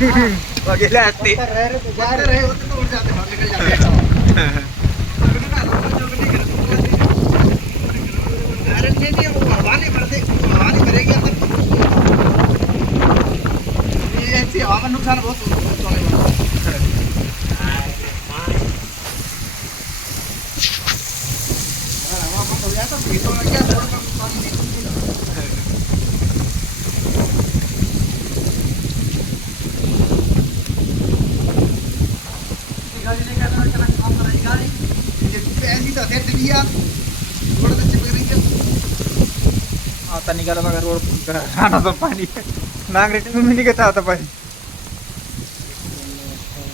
गेले असते. नुकसान बहुत आता निघाला बघा रोड रानाचं पाणी नांगरेट मी निघत आता पाणी.